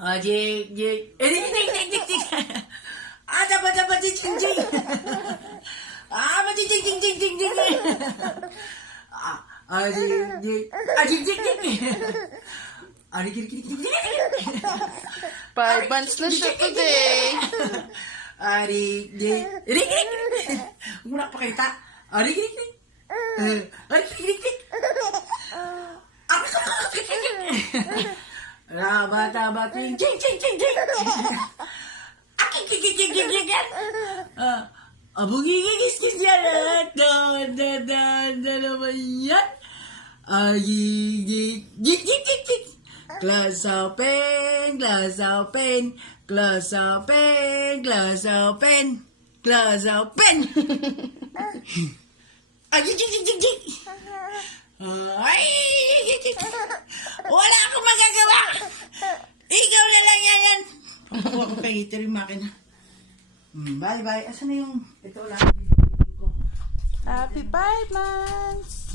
Jig, jig. Dik, dik, dik, dik, dik. Dapat, dapat, jig, jig, jig. Jig, jig, jig, jig, jig, jig. Jig, jig. Jig, jig, jig. Jig, jig, jig, jig. 5 months na siya today. Jig, jig. Dik, dik. Huwag mo nakapakita. Jig, jig, jig. Jig, jig, jig. Rabat, jing, jing, jing, jing, jing. Jing, jing, jing, jing, jing, jing. Abugigigis-gis yan. Da naman yan. Jing, jing, jing, jing, jing, jing. Glass open, glass open, glass open, glass open, glass open. Jing, jing, jing, jing, jing. Ay, wala akong magagawa. Ikaw na lang yan. Pakuha ko kay heater yung makina. Bye-bye. Asan na yung... Ito lang. Happy 5 months!